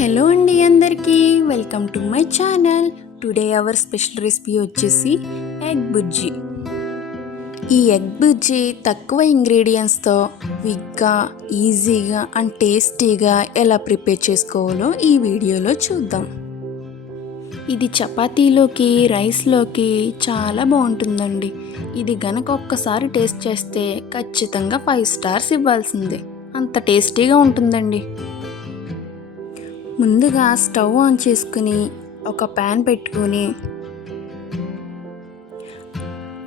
Hello అండి అందరికీ welcome to my channel. Today our special recipe వచ్చేసి ఎగ్ బుర్జీ. ఈ ఎగ్ బుర్జీ తక్కువ ఇంగ్రీడియంట్స్తో క్విక్గా, ఈజీగా అండ్ టేస్టీగా ఎలా ప్రిపేర్ చేసుకోవాలో ఈ వీడియోలో చూద్దాం. ఇది చపాతీలోకి, రైస్లోకి చాలా బాగుంటుందండి. ఇది గనక ఒక్కసారి టేస్ట్ చేస్తే ఖచ్చితంగా 5 స్టార్స్ ఇవ్వాల్సిందే, అంత టేస్టీగా ఉంటుందండి. ముందుగా స్టవ్ ఆన్ చేసుకుని ఒక ప్యాన్ పెట్టుకుని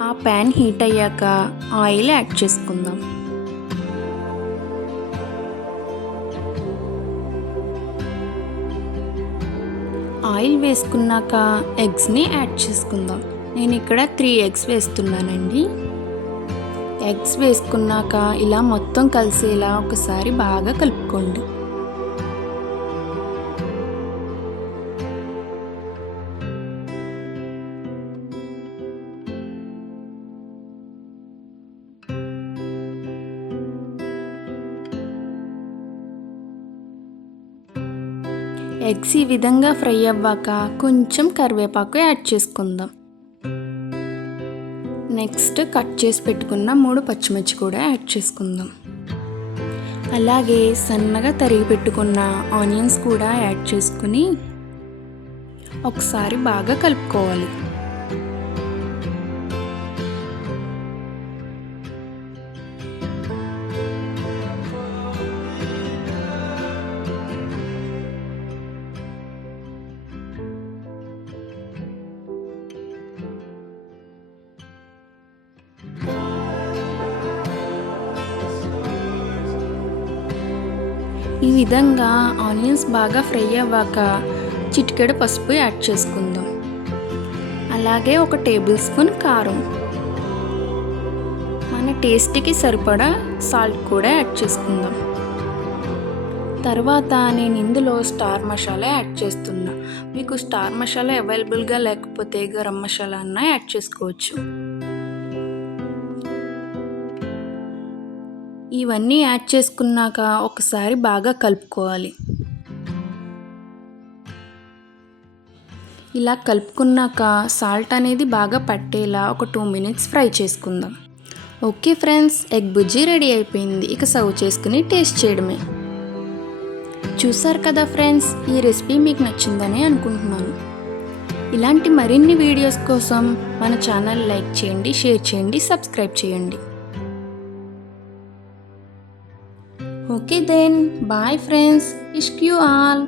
ఆ ప్యాన్ హీట్ అయ్యాక ఆయిల్ యాడ్ చేసుకుందాం. ఆయిల్ వేసుకున్నాక ఎగ్స్ని యాడ్ చేసుకుందాం. నేను ఇక్కడ 3 ఎగ్స్ వేస్తున్నానండి. ఎగ్స్ వేసుకున్నాక ఇలా మొత్తం కలిసేలా ఒకసారి బాగా కలుపుకోండి. ఎగ్స్ ఈ విధంగా ఫ్రై అవ్వాక కొంచెం కరివేపాకు యాడ్ చేసుకుందాం. నెక్స్ట్ కట్ చేసి పెట్టుకున్న 3 పచ్చిమిర్చి కూడా యాడ్ చేసుకుందాం. అలాగే సన్నగా తరిగి పెట్టుకున్న ఆనియన్స్ కూడా యాడ్ చేసుకుని ఒకసారి బాగా కలుపుకోవాలి. ఈ విధంగా ఆనియన్స్ బాగా ఫ్రై అవ్వాక చిటికెడు పసుపు యాడ్ చేసుకుందాం. అలాగే 1 టేబుల్ స్పూన్ కారం, మన టేస్ట్కి సరిపడా సాల్ట్ కూడా యాడ్ చేసుకుందాం. తర్వాత నేను ఇందులో స్టార్ మసాలా యాడ్ చేస్తున్నా. మీకు స్టార్ మసాలా అవైలబుల్గా లేకపోతే గరం మసాలా అన్నా యాడ్ చేసుకోవచ్చు. ఇవన్నీ యాడ్ చేసుకున్నాక ఒకసారి బాగా కలుపుకోవాలి. ఇలా కలుపుకున్నాక సాల్ట్ అనేది బాగా పట్టేలా ఒక 2 మినిట్స్ ఫ్రై చేసుకుందాం. Okay friends, egg bhurji ready అయిపోయింది. ఇక సర్వ్ చేసుకుని టేస్ట్ చేయడమే. చూసారు కదా ఫ్రెండ్స్, ఈ రెసిపీ మీకు నచ్చిందని అనుకుంటున్నాను. ఇలాంటి మరిన్ని వీడియోస్ కోసం మన ఛానల్ లైక్ చేయండి, షేర్ చేయండి, సబ్స్క్రైబ్ చేయండి. Okay then, bye friends, ishq you all.